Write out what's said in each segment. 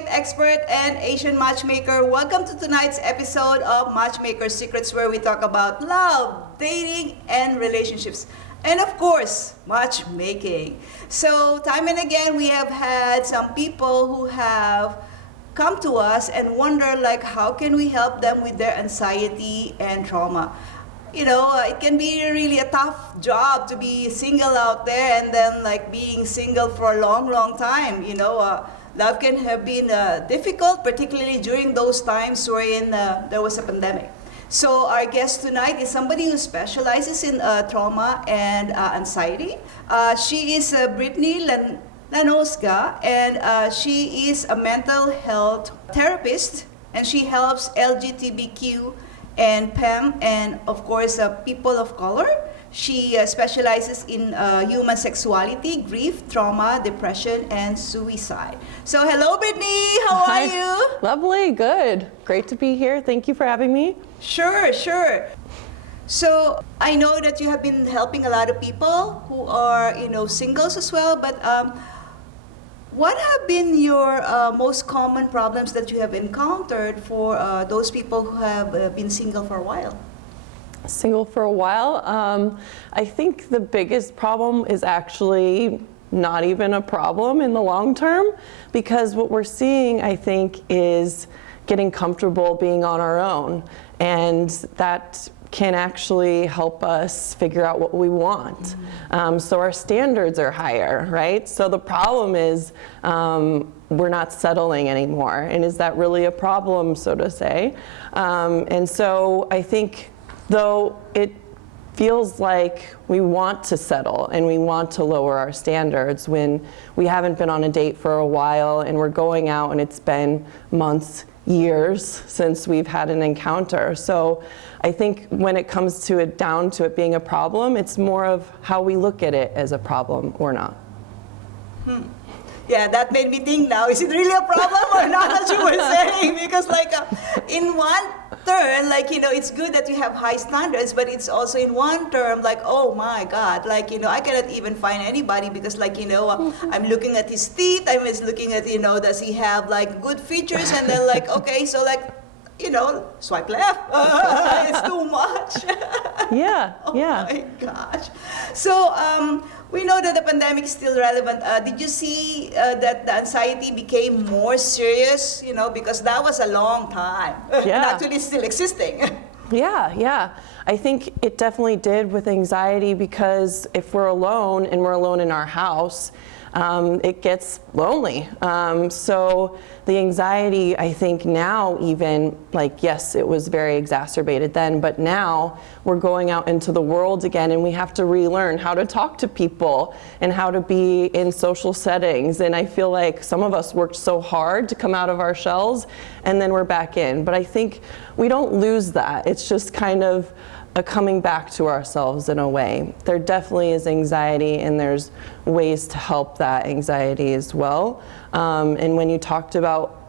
soulmate expert and Asian matchmaker. Welcome to tonight's episode of Matchmaker Secrets, where we talk about love, dating, and relationships. And of course, matchmaking. So time and again, we have had some people who have come to us and wonder like, how can we help them with their anxiety and trauma? You know, it can be really a tough job to be single out there and then like being single for a long, long time. You know, love can have been difficult, particularly during those times wherein there was a pandemic. So our guest tonight is somebody who specializes in trauma and anxiety. She is Brittney Lanosga, and she is a mental health therapist, and she helps LGBTQ and PEM, and of course people of color. She specializes in human sexuality, grief, trauma, depression, and suicide. So hello, Brittney. How are you? Lovely, good. Great to be here. Thank you for having me. Sure. So I know that you have been helping a lot of people who are, singles as well, but what have been your most common problems that you have encountered for those people who have been single for a while? Single for a while. I think the biggest problem is actually not even a problem in the long term, because what we're seeing, I think, is getting comfortable being on our own, and that can actually help us figure out what we want. So our standards are higher, right? So the problem is we're not settling anymore, and is that really a problem, so to say? And so I think, though it feels like we want to settle and we want to lower our standards when we haven't been on a date for a while and we're going out and it's been months, years since we've had an encounter. So I think when it comes to it down to it being a problem, it's more of how we look at it as a problem or not. Yeah, that made me think now, is it really a problem or not, as you were saying? Because like in one term, like, it's good that you have high standards, but it's also in one term, like, oh my God, like, I cannot even find anybody because like, I'm looking at his teeth, I'm just looking at, does he have like good features? And then like, okay, so like, swipe left. It's too much. Yeah, Oh yeah. my gosh. So we know that the pandemic is still relevant. Did you see that the anxiety became more serious? Because that was a long time. Yeah. And actually it's still existing. Yeah. I think it definitely did with anxiety, because if we're alone and we're alone in our house, it gets lonely. So the anxiety, I think now even, like, yes, it was very exacerbated then, but now we're going out into the world again and we have to relearn how to talk to people and how to be in social settings. And I feel like some of us worked so hard to come out of our shells and then we're back in. But I think we don't lose that. It's just kind of a coming back to ourselves in a way. There definitely is anxiety, and there's ways to help that anxiety as well. And when you talked about,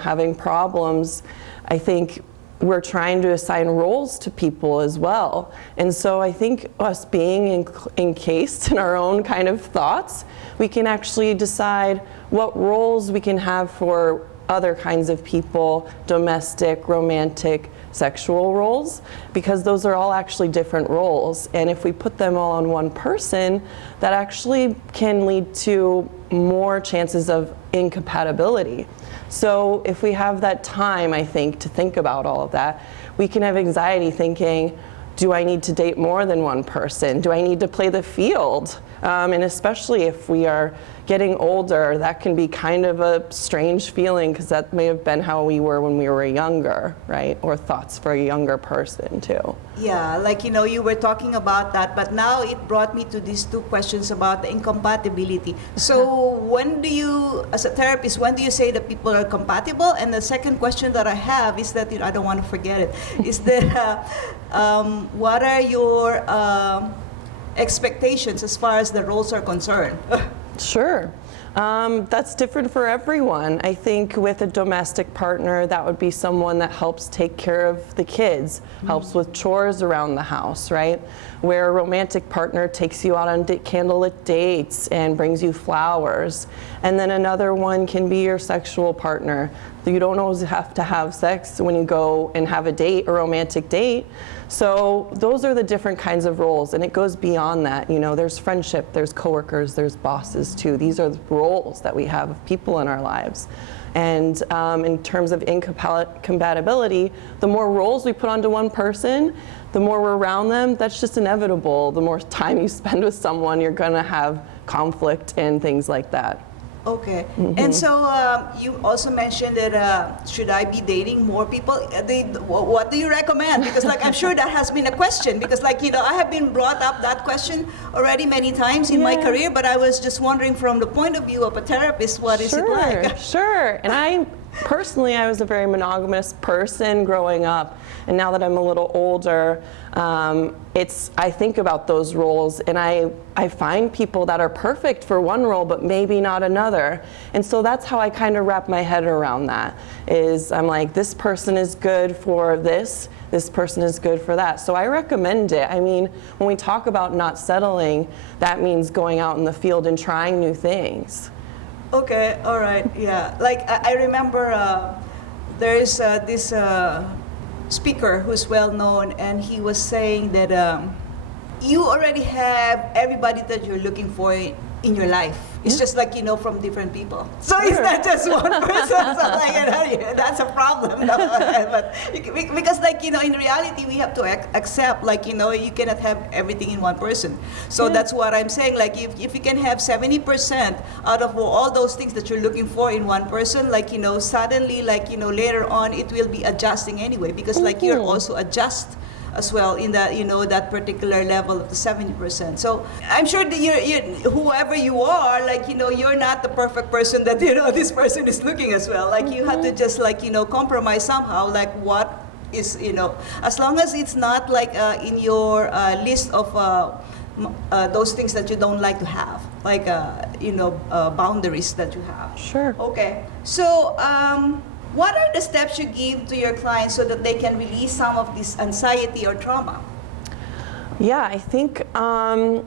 having problems, I think we're trying to assign roles to people as well. And so I think us being encased in our own kind of thoughts, we can actually decide what roles we can have for other kinds of people, domestic, romantic, sexual roles, because those are all actually different roles. And if we put them all on one person, that actually can lead to more chances of incompatibility. So if we have that time, I think, to think about all of that, we can have anxiety thinking, do I need to date more than one person? Do I need to play the field? And especially if we are getting older, that can be kind of a strange feeling, because that may have been how we were when we were younger, right? Or thoughts for a younger person too. Yeah, like, you were talking about that, but now it brought me to these two questions about the incompatibility. So when do you, as a therapist, when do you say that people are compatible? And the second question that I have is that, I don't want to forget it, is that what are your expectations as far as the roles are concerned? Sure. That's different for everyone. I think with a domestic partner, that would be someone that helps take care of the kids, helps with chores around the house, right? Where a romantic partner takes you out on candlelit dates and brings you flowers. And then another one can be your sexual partner. You don't always have to have sex when you go and have a date, a romantic date. So those are the different kinds of roles, and it goes beyond that. You know, there's friendship, there's coworkers, there's bosses too. These are the roles that we have of people in our lives. And in terms of incompatibility, the more roles we put onto one person, the more we're around them, that's just inevitable. The more time you spend with someone, you're gonna have conflict and things like that. Okay. And so you also mentioned that should I be dating more people? What do you recommend? Because like I'm sure that has been a question, because like, you know, I have been brought up that question already many times in my career, but I was just wondering from the point of view of a therapist, what is it like? Sure. And I was a very monogamous person growing up, and now that I'm a little older, I think about those roles, and I find people that are perfect for one role but maybe not another. And so that's how I kind of wrap my head around that, is I'm like, this person is good for this person is good for that. So I recommend it. I mean, when we talk about not settling, that means going out in the field and trying new things. Okay, all right, yeah. Like I remember there's this speaker who's well known, and he was saying that you already have everybody that you're looking for in your life. It's just like, you know, from different people. So it's not just one person. So like, you know, that's a problem. But because like, you know, in reality, we have to accept, like, you know, you cannot have everything in one person. So that's what I'm saying. Like if you can have 70% out of all those things that you're looking for in one person, like, you know, suddenly, like, you know, later on, it will be adjusting anyway, because like you're also adjust as well in that, you know, that particular level of the 70%. So I'm sure that you whoever you are, like, you know, you're not the perfect person that, you know, this person is looking as well. Like you have to just, like, you know, compromise somehow, like what is, you know, as long as it's not like in your list of those things that you don't like to have, like, you know, boundaries that you have. Sure. Okay. So, what are the steps you give to your clients so that they can release some of this anxiety or trauma? Yeah, I think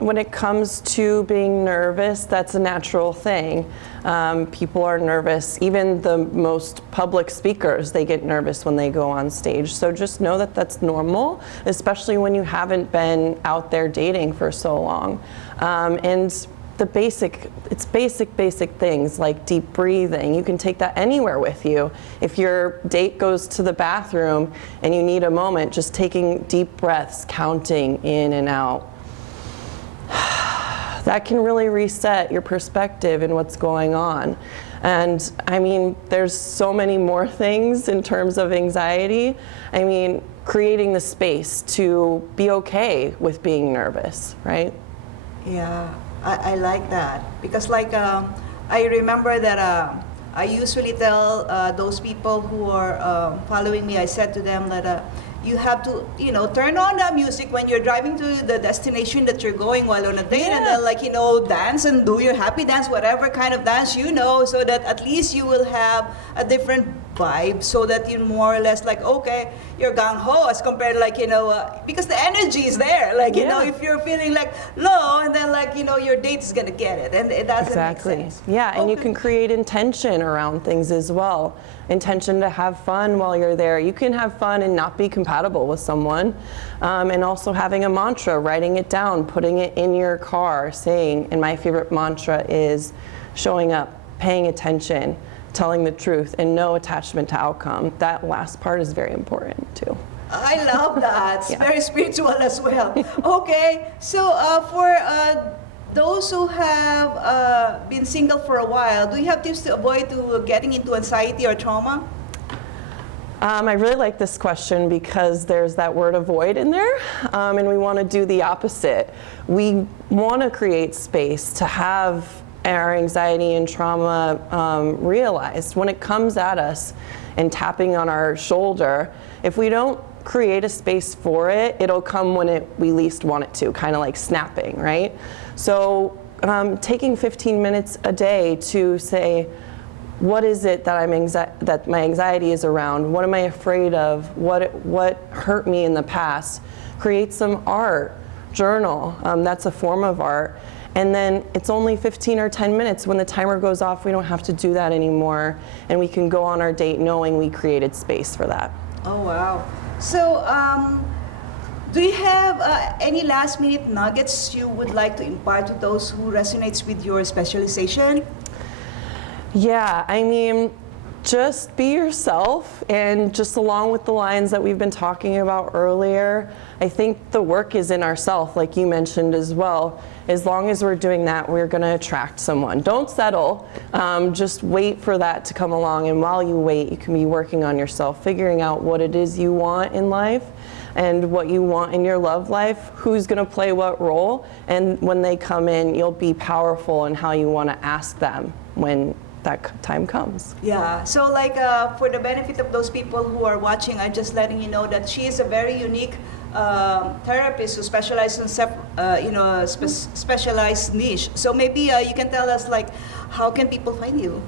when it comes to being nervous, that's a natural thing. People are nervous. Even the most public speakers, they get nervous when they go on stage. So just know that that's normal, especially when you haven't been out there dating for so long. And it's basic things like deep breathing. You can take that anywhere with you. If your date goes to the bathroom and you need a moment, just taking deep breaths, counting in and out. That can really reset your perspective and what's going on. And I mean, there's so many more things in terms of anxiety. I mean, creating the space to be okay with being nervous, right? Yeah. I like that, because like I remember that I usually tell those people who are following me, I said to them that you have to, you know, turn on the music when you're driving to the destination that you're going while on a date, and then, like, you know, dance and do your happy dance, whatever kind of dance, you know, so that at least you will have a different vibe, so that you're more or less like, okay, you're gung-ho as compared, like, you know, because the energy is there, like, you know, if you're feeling like low, and then, like, you know, your date is gonna get it, and it doesn't make sense. Yeah, and you can create intention around things as well. Intention to have fun while you're there. You can have fun and not be compatible with someone. And also having a mantra, writing it down, putting it in your car, saying, and my favorite mantra is showing up, paying attention, telling the truth, and no attachment to outcome. That last part is very important too. I love that. It's very spiritual as well. Okay, so for those who have been single for a while, do you have tips to avoid getting into anxiety or trauma? I really like this question because there's that word avoid in there, and we want to do the opposite. We want to create space to have our anxiety and trauma realized. When it comes at us and tapping on our shoulder, if we don't create a space for it, it'll come when we least want it to, kind of like snapping, right? So taking 15 minutes a day to say, what is it that that my anxiety is around? What am I afraid of? What hurt me in the past? Create some art, journal. That's a form of art. And then it's only 15 or 10 minutes. When the timer goes off, we don't have to do that anymore. And we can go on our date knowing we created space for that. Oh, wow. So, do you have any last minute nuggets you would like to impart to those who resonates with your specialization? Yeah, I mean, just be yourself, and just along with the lines that we've been talking about earlier, I think the work is in ourselves, like you mentioned as well. As long as we're doing that, we're going to attract someone. Don't settle. Just wait for that to come along, and while you wait, you can be working on yourself, figuring out what it is you want in life and what you want in your love life, who's going to play what role, and when they come in, you'll be powerful in how you want to ask them when that time comes. Yeah, so like for the benefit of those people who are watching, I'm just letting you know that she is a very unique therapist who specializes in specialized niche. So maybe you can tell us, like, how can people find you?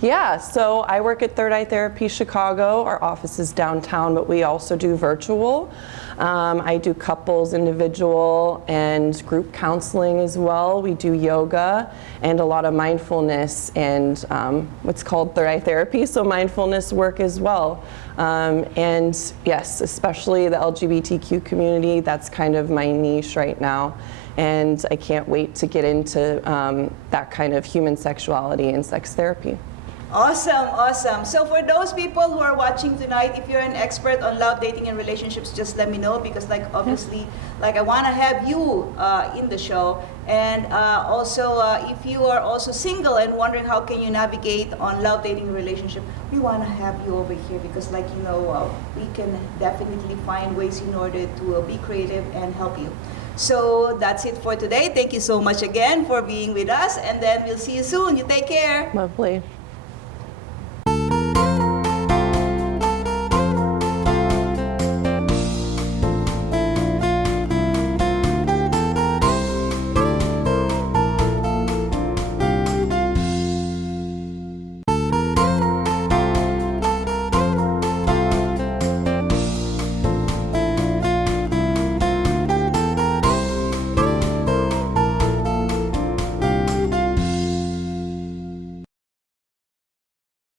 Yeah, so I work at Third Eye Therapy Chicago. Our office is downtown, but we also do virtual. I do couples, individual, and group counseling as well. We do yoga and a lot of mindfulness and what's called Third Eye Therapy, so mindfulness work as well. And yes, especially the LGBTQ community, that's kind of my niche right now. And I can't wait to get into that kind of human sexuality and sex therapy. Awesome, awesome. So for those people who are watching tonight, if you're an expert on love, dating, and relationships, just let me know, because like obviously, like I want to have you in the show. And also, if you are also single and wondering how can you navigate on love, dating, and relationship, we want to have you over here, because like, you know, we can definitely find ways in order to be creative and help you. So that's it for today. Thank you so much again for being with us, and then we'll see you soon. You take care. Lovely.